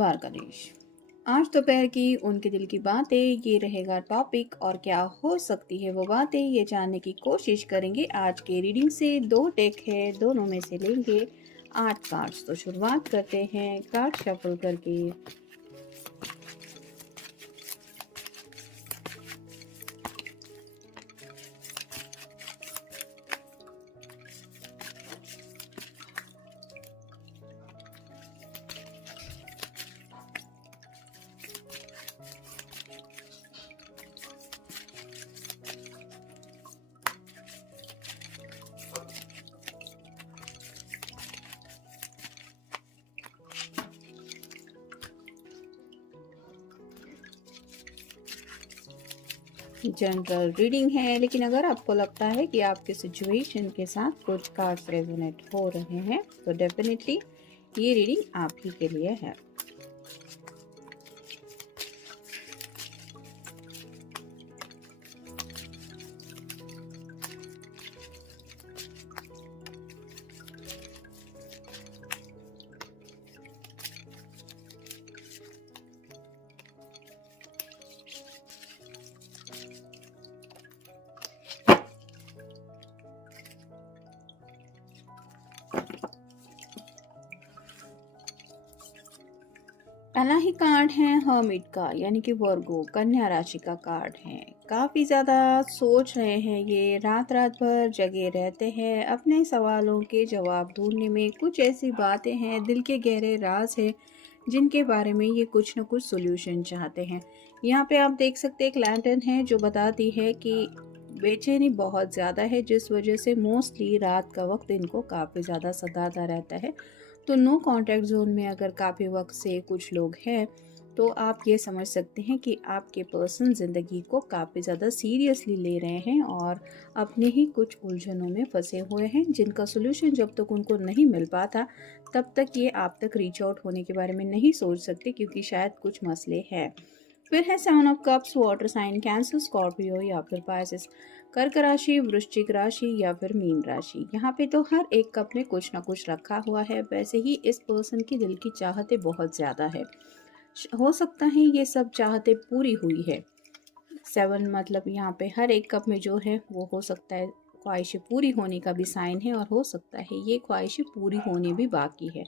द्वारकाधीश। आज दोपहर की उनके दिल की बातें ये रहेगा टॉपिक, और क्या हो सकती है वो बातें ये जानने की कोशिश करेंगे। आज के रीडिंग से दो टेक है, दोनों में से लेंगे 8 कार्ड्स। तो शुरुआत करते हैं कार्ड शफल करके। जनरल रीडिंग है, लेकिन अगर आपको लगता है कि आपके सिचुएशन के साथ कुछ कार्ड्स रेजोनेट हो रहे हैं तो डेफिनेटली ये रीडिंग आप ही के लिए है। पहला ही कार्ड है हर्मिट का, यानी कि वर्गो कन्या राशि का कार्ड है। काफ़ी ज़्यादा सोच रहे हैं, ये रात रात भर जगे रहते हैं अपने सवालों के जवाब ढूंढने में। कुछ ऐसी बातें हैं, दिल के गहरे राज है जिनके बारे में ये कुछ न कुछ सोल्यूशन चाहते हैं। यहाँ पे आप देख सकते हैं एक लैंटर्न है जो बताती है कि बेचैनी बहुत ज़्यादा है, जिस वजह से मोस्टली रात का वक्त इनको काफ़ी ज़्यादा सताता रहता है। तो नो कांटेक्ट जोन में अगर काफ़ी वक्त से कुछ लोग हैं तो आप ये समझ सकते हैं कि आपके पर्सन ज़िंदगी को काफ़ी ज़्यादा सीरियसली ले रहे हैं और अपने ही कुछ उलझनों में फंसे हुए हैं, जिनका सोल्यूशन जब तक उनको नहीं मिल पाता तब तक ये आप तक रीच आउट होने के बारे में नहीं सोच सकते, क्योंकि शायद कुछ मसले हैं। फिर है 7 of cups, water sign Cancer, Scorpio या फिर पाइसेस, कर्क राशि, वृश्चिक राशि या फिर मीन राशि। यहाँ पे तो हर एक कप में कुछ ना कुछ रखा हुआ है। वैसे ही इस पर्सन की दिल की चाहतें बहुत ज़्यादा है। हो सकता है ये सब चाहतें पूरी हुई है। 7 मतलब यहाँ पे हर एक कप में जो है वो हो सकता है ख्वाहिशें पूरी होने का भी साइन है, और हो सकता है ये ख्वाहिशें पूरी होने भी बाकी है।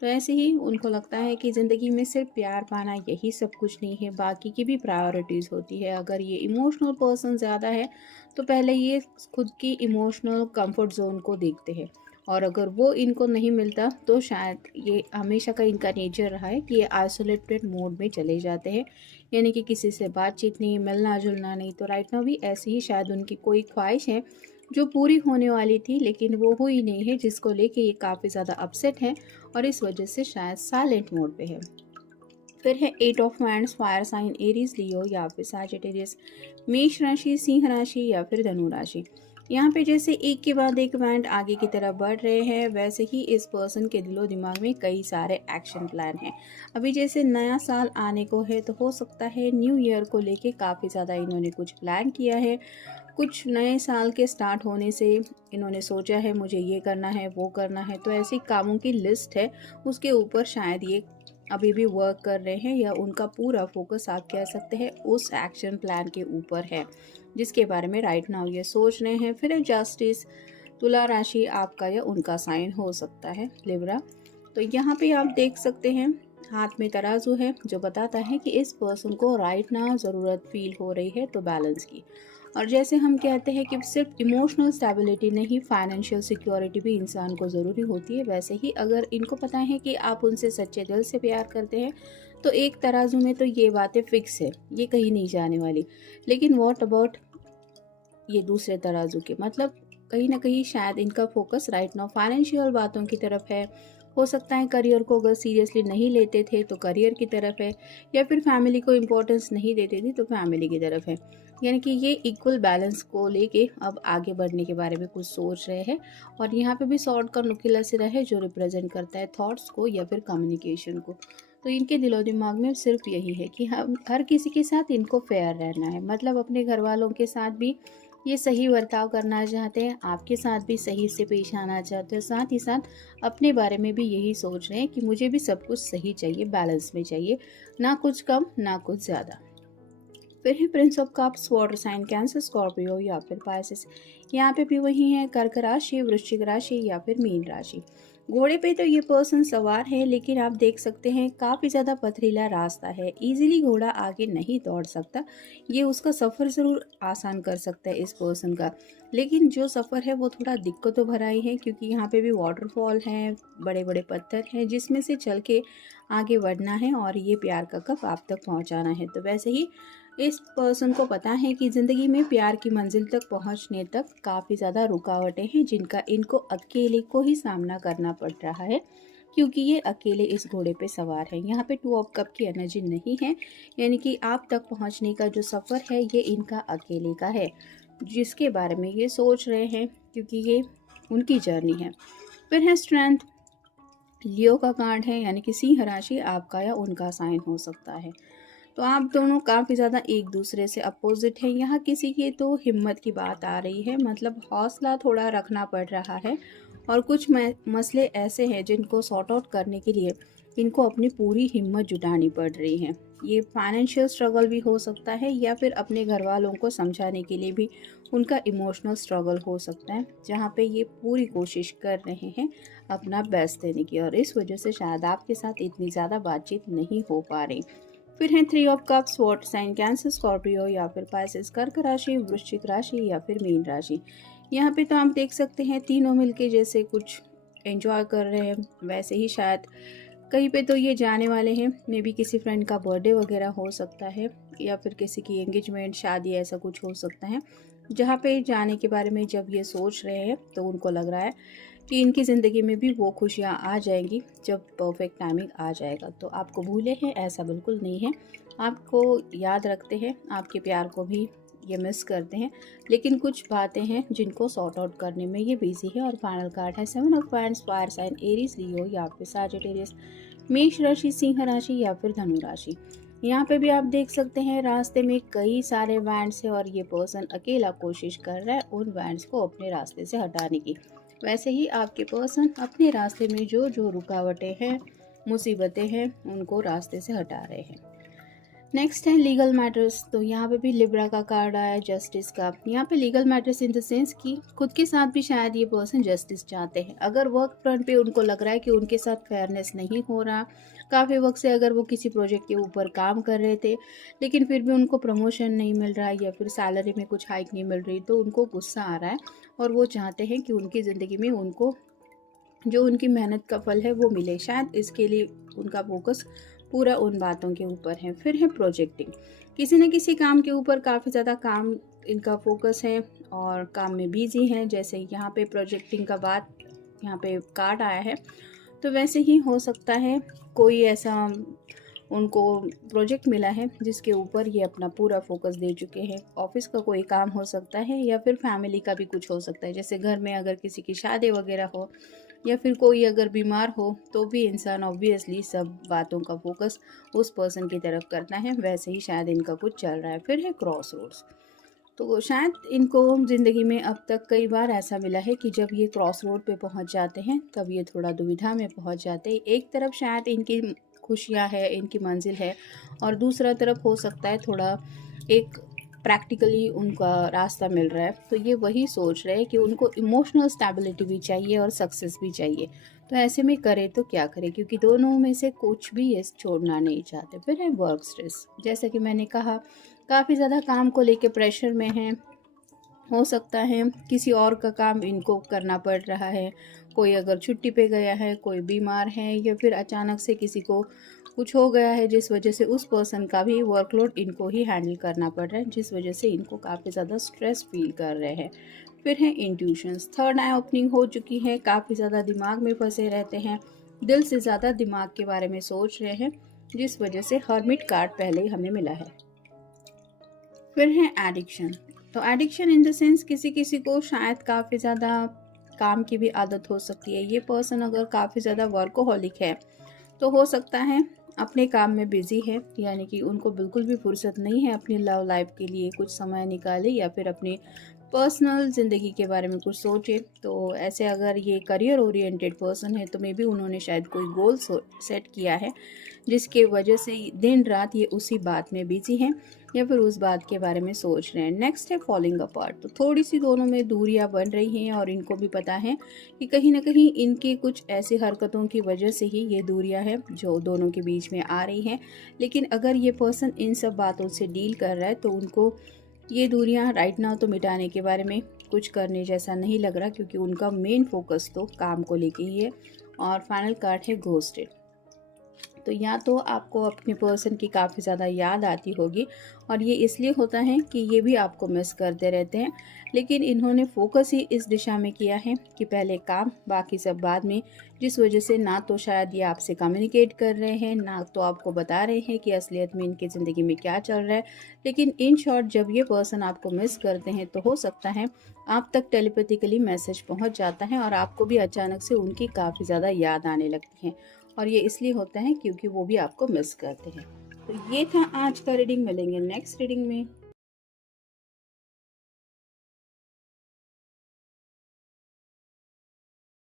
तो ऐसे ही उनको लगता है कि ज़िंदगी में सिर्फ प्यार पाना यही सब कुछ नहीं है, बाकी की भी प्रायोरिटीज़ होती है। अगर ये इमोशनल पर्सन ज़्यादा है तो पहले ये खुद की इमोशनल कंफर्ट जोन को देखते हैं, और अगर वो इनको नहीं मिलता तो शायद ये हमेशा का इनका नेचर रहा है कि ये आइसोलेटेड मोड में चले जाते हैं, यानी कि किसी से बातचीत नहीं, मिलना जुलना नहीं। तो राइट नाउ भी ऐसी ही शायद उनकी कोई ख्वाहिश है जो पूरी होने वाली थी लेकिन वो हुई नहीं है, जिसको लेके ये काफ़ी ज़्यादा अपसेट है और इस वजह से शायद साइलेंट मोड पे है। फिर है 8 of wands, fire sign Aries, Leo या फिर सैजिटेरियस, मेष राशि, सिंह राशि या फिर धनु राशि। यहाँ पे जैसे एक के बाद एक वांड आगे की तरफ बढ़ रहे हैं, वैसे ही इस पर्सन के दिलो दिमाग में कई सारे एक्शन प्लान हैं। अभी जैसे नया साल आने को है तो हो सकता है न्यू ईयर को लेके काफ़ी ज़्यादा इन्होंने कुछ प्लान किया है। कुछ नए साल के स्टार्ट होने से इन्होंने सोचा है मुझे ये करना है, वो करना है। तो ऐसी कामों की लिस्ट है, उसके ऊपर शायद ये अभी भी वर्क कर रहे हैं, या उनका पूरा फोकस आप कह सकते हैं उस एक्शन प्लान के ऊपर है जिसके बारे में राइट नाउ ये सोच रहे हैं। फिर जस्टिस, तुला राशि आपका या उनका साइन हो सकता है लिब्रा। तो यहाँ पे आप देख सकते हैं हाथ में तराजू है जो बताता है कि इस पर्सन को राइट नाउ ज़रूरत फील हो रही है तो बैलेंस की। और जैसे हम कहते हैं कि सिर्फ इमोशनल स्टेबिलिटी नहीं, फाइनेंशियल सिक्योरिटी भी इंसान को ज़रूरी होती है। वैसे ही अगर इनको पता है कि आप उनसे सच्चे दिल से प्यार करते हैं तो एक तराजू में तो ये बातें फिक्स है, ये कहीं नहीं जाने वाली। लेकिन व्हाट अबाउट ये दूसरे तराजू के, मतलब कहीं ना कहीं शायद इनका फोकस राइट नाउ फाइनेंशियल बातों की तरफ है। हो सकता है करियर को अगर सीरियसली नहीं लेते थे तो करियर की तरफ है, या फिर फैमिली को इम्पोर्टेंस नहीं देते थे तो फैमिली की तरफ है। यानी कि ये इक्वल बैलेंस को लेके अब आगे बढ़ने के बारे में कुछ सोच रहे हैं। और यहाँ पे भी सॉर्ड का नुकीला सिरा है जो रिप्रेजेंट करता है थॉट्स को या फिर कम्युनिकेशन को। तो इनके दिलो दिमाग में सिर्फ यही है कि हम हर किसी के साथ इनको फेयर रहना है, मतलब अपने घर वालों के साथ भी ये सही बर्ताव करना चाहते हैं, आपके साथ भी सही से पेश आना चाहते हैं, साथ ही साथ अपने बारे में भी यही सोच रहे हैं कि मुझे भी सब कुछ सही चाहिए, बैलेंस में चाहिए, ना कुछ कम ना कुछ ज़्यादा। फिर है prince of cups, water sign Cancer, Scorpio या फिर पाइसेस। यहाँ पे भी वही है कर्क राशि, वृश्चिक राशि या फिर मीन राशि। घोड़े पे तो ये पर्सन सवार है, लेकिन आप देख सकते हैं काफ़ी ज़्यादा पथरीला रास्ता है, इजीली घोड़ा आगे नहीं दौड़ सकता। ये उसका सफ़र ज़रूर आसान कर सकता है इस पर्सन का, लेकिन जो सफ़र है वो थोड़ा दिक्कतों भरा ही है, क्योंकि यहाँ पे भी वाटरफॉल हैं, बड़े बड़े पत्थर हैं जिसमें से चल के आगे बढ़ना है और ये प्यार का कप आप तक पहुँचाना है। तो वैसे ही इस पर्सन को पता है कि ज़िंदगी में प्यार की मंजिल तक पहुंचने तक काफ़ी ज़्यादा रुकावटें हैं, जिनका इनको अकेले को ही सामना करना पड़ रहा है, क्योंकि ये अकेले इस घोड़े पे सवार है। यहाँ पे 2 ऑफ कप की एनर्जी नहीं है, यानी कि आप तक पहुंचने का जो सफ़र है ये इनका अकेले का है, जिसके बारे में ये सोच रहे हैं, क्योंकि ये उनकी जर्नी है। फिर है स्ट्रेंथ, लियो का कार्ड है, यानी कि सिंह राशि आपका या उनका साइन हो सकता है। तो आप दोनों काफ़ी ज़्यादा एक दूसरे से अपोजिट हैं। यहाँ किसी की तो हिम्मत की बात आ रही है, मतलब हौसला थोड़ा रखना पड़ रहा है, और कुछ मसले ऐसे हैं जिनको सॉर्ट आउट करने के लिए इनको अपनी पूरी हिम्मत जुटानी पड़ रही है। ये फाइनेंशियल स्ट्रगल भी हो सकता है, या फिर अपने घर वालों को समझाने के लिए भी उनका इमोशनल स्ट्रगल हो सकता है, जहाँ पे ये पूरी कोशिश कर रहे हैं अपना बेस्ट देने की, और इस वजह से शायद आपके साथ इतनी ज़्यादा बातचीत नहीं हो पा रही। फिर है 3 of cups, water sign Cancer, Scorpio या फिर पाइसेस, कर्क राशि, वृश्चिक राशि या फिर मीन राशि। यहाँ पे तो आप देख सकते हैं तीनों मिलके जैसे कुछ एंजॉय कर रहे हैं, वैसे ही शायद कहीं पे तो ये जाने वाले हैं, मे बी किसी फ्रेंड का बर्थडे वगैरह हो सकता है, या फिर किसी की एंगेजमेंट, शादी, ऐसा कुछ हो सकता है, जहाँ पे जाने के बारे में जब ये सोच रहे हैं तो उनको लग रहा है कि इनकी ज़िंदगी में भी वो खुशियाँ आ जाएंगी जब परफेक्ट टाइमिंग आ जाएगा। तो आपको भूले हैं ऐसा बिल्कुल नहीं है, आपको याद रखते हैं, आपके प्यार को भी ये मिस करते हैं, लेकिन कुछ बातें हैं जिनको सॉर्ट आउट करने में ये बिजी है। और फाइनल कार्ड है 7 of wands, fire sign Aries, Leo या फिर सैजिटेरियस, मेष राशि, सिंह राशि या फिर धनु राशि। यहाँ पे भी आप देख सकते हैं रास्ते में कई सारे वैंड्स है, और ये पर्सन अकेला कोशिश कर रहा है उन वैंड्स को अपने रास्ते से हटाने की। वैसे ही आपके पर्सन अपने रास्ते में जो जो रुकावटें हैं, मुसीबतें हैं, उनको रास्ते से हटा रहे हैं। नेक्स्ट है लीगल मैटर्स। तो यहाँ पे भी लिब्रा का कार्ड आया है, जस्टिस का। यहाँ पे legal matters in the sense कि खुद के साथ भी शायद ये पर्सन जस्टिस चाहते हैं। अगर वर्क फ्रंट पे उनको लग रहा है कि उनके साथ फेयरनेस नहीं हो रहा, काफ़ी वक्त से अगर वो किसी प्रोजेक्ट के ऊपर काम कर रहे थे, लेकिन फिर भी उनको प्रमोशन नहीं मिल रहा है या फिर सैलरी में कुछ हाइक नहीं मिल रही, तो उनको गुस्सा आ रहा है, और वो चाहते हैं कि उनकी ज़िंदगी में उनको जो उनकी मेहनत का फल है वो मिले। शायद इसके लिए उनका फोकस पूरा उन बातों के ऊपर है। फिर है प्रोजेक्टिंग, किसी न किसी काम के ऊपर काफ़ी ज़्यादा काम इनका फोकस है और काम में बिजी हैं। जैसे यहाँ पे प्रोजेक्टिंग का बात यहाँ पे कार्ड आया है, तो वैसे ही हो सकता है कोई ऐसा उनको प्रोजेक्ट मिला है जिसके ऊपर ये अपना पूरा फोकस दे चुके हैं। ऑफिस का कोई काम हो सकता है, या फिर फैमिली का भी कुछ हो सकता है, जैसे घर में अगर किसी की शादी वगैरह हो, या फिर कोई अगर बीमार हो, तो भी इंसान ऑब्वियसली सब बातों का फोकस उस पर्सन की तरफ करता है। वैसे ही शायद इनका कुछ चल रहा है। फिर है क्रॉस रोड्स, तो शायद इनको ज़िंदगी में अब तक कई बार ऐसा मिला है कि जब ये क्रॉस रोड पे पहुंच जाते हैं तब ये थोड़ा दुविधा में पहुंच जाते हैं। एक तरफ शायद इनकी खुशियां है, इनकी मंजिल है, और दूसरा तरफ हो सकता है थोड़ा एक प्रैक्टिकली उनका रास्ता मिल रहा है। तो ये वही सोच रहे हैं कि उनको इमोशनल स्टेबिलिटी भी चाहिए और सक्सेस भी चाहिए। तो ऐसे में करे तो क्या करें, क्योंकि दोनों में से कुछ भी ये छोड़ना नहीं चाहते। फिर है वर्क स्ट्रेस, जैसा कि मैंने कहा काफ़ी ज़्यादा काम को लेके प्रेशर में हैं। हो सकता है किसी और का काम इनको करना पड़ रहा है, कोई अगर छुट्टी पे गया है, कोई बीमार है, या फिर अचानक से किसी को कुछ हो गया है जिस वजह से उस पर्सन का भी वर्कलोड इनको ही हैंडल करना पड़ रहा है, जिस वजह से इनको काफ़ी ज़्यादा स्ट्रेस फील कर रहे हैं। फिर है इंट्यूशंस, थर्ड आई ओपनिंग हो चुकी है, काफ़ी ज़्यादा दिमाग में फंसे रहते हैं, दिल से ज़्यादा दिमाग के बारे में सोच रहे हैं, जिस वजह से हर्मिट कार्ड पहले ही हमें मिला है। फिर है एडिक्शन, तो एडिक्शन इन द सेंस किसी किसी को शायद काफ़ी ज़्यादा काम की भी आदत हो सकती है। ये पर्सन अगर काफ़ी ज़्यादा वर्कोहॉलिक है, तो हो सकता है अपने काम में बिजी है, यानी कि उनको बिल्कुल भी फुर्सत नहीं है अपनी लव लाइफ के लिए कुछ समय निकाले, या फिर अपने पर्सनल ज़िंदगी के बारे में कुछ सोचें। तो ऐसे अगर ये करियर ओरिएंटेड पर्सन है तो मे बी उन्होंने शायद कोई गोल सेट किया है, जिसके वजह से दिन रात ये उसी बात में बिजी हैं या फिर उस बात के बारे में सोच रहे हैं। नेक्स्ट है फॉलिंग अपार्ट। तो थोड़ी सी दोनों में दूरियां बन रही हैं और इनको भी पता है कि कहीं ना कहीं इनकी कुछ ऐसी हरकतों की वजह से ही ये दूरियां हैं जो दोनों के बीच में आ रही हैं। लेकिन अगर ये पर्सन इन सब बातों से डील कर रहा है तो उनको ये दूरियां राइट नाउ तो मिटाने के बारे में कुछ करने जैसा नहीं लग रहा, क्योंकि उनका मेन फोकस तो काम को लेके ही है। और फाइनल कार्ड है घोस्टेड। तो या तो आपको अपने पर्सन की काफ़ी ज़्यादा याद आती होगी और ये इसलिए होता है कि ये भी आपको मिस करते रहते हैं, लेकिन इन्होंने फोकस ही इस दिशा में किया है कि पहले काम बाकी सब बाद में, जिस वजह से ना तो शायद ये आपसे कम्युनिकेट कर रहे हैं, ना तो आपको बता रहे हैं कि असलियत में इनकी ज़िंदगी में क्या चल रहा है। लेकिन इन शॉर्ट जब ये पर्सन आपको मिस करते हैं तो हो सकता है आप तक टेलीपैथिकली मैसेज पहुंच जाता है और आपको भी अचानक से उनकी काफ़ी ज़्यादा याद आने लगती है। और ये इसलिए होता है क्योंकि वो भी आपको मिस करते हैं। तो ये था आज का रीडिंग। मिलेंगे नेक्स्ट रीडिंग में।